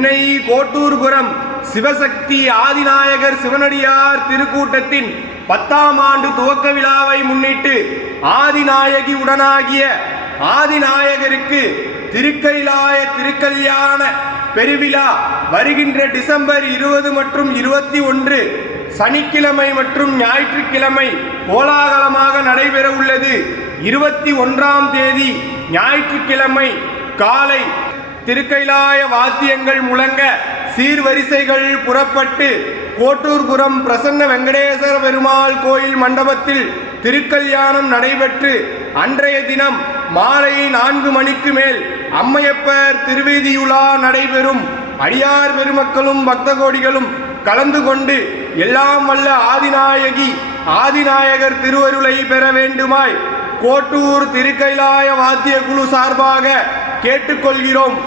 சென்னை கோட்டூர்புரம் சிவசக்தி ஆதிநாயகர் சிவனடியார் திருக்கூட்டத்தின் 10ஆம் ஆண்டு துவக்க விழாவை முன்னிட்டு ஆதிநாயகி உடனாகிய ஆதிநாயகருக்கு திருக்கைலாய திருக்கல்யாண பெருவிழா வருகின்ற டிசம்பர் 20 மற்றும் 21 சனிக்கிழமை மற்றும் ஞாயிற்றுக்கிழமை கோலாகலமாக நடைபெற உள்ளது. 21ஆம் தேதி ஞாயிற்றுக்கிழமை காலை திருக்கைலாய வாத்தியங்கள் முழங்க சீர்வரிசைகள் புறப்பட்டு கோட்டூர்புரம் பிரசன்ன வெங்கடேஸ்வர பெருமாள் கோயில் மண்டபத்தில் திருக்கல்யாணம் நடைபெற்று அன்றைய தினம் மாலை 4 மணிக்கு மேல் அம்மையப்பர் திருவீதியுலா நடைபெறும். அடியார் பெருமக்களும் பக்த கோடிகளும் கலந்து கொண்டு எல்லாம் வல்ல ஆதிநாயகி ஆதிநாயகர் திருவருளை பெற வேண்டுமாய் கோட்டூர் திருக்கைலாய வாத்திய குழு சார்பாக கேட்டுக்கொள்கிறோம்.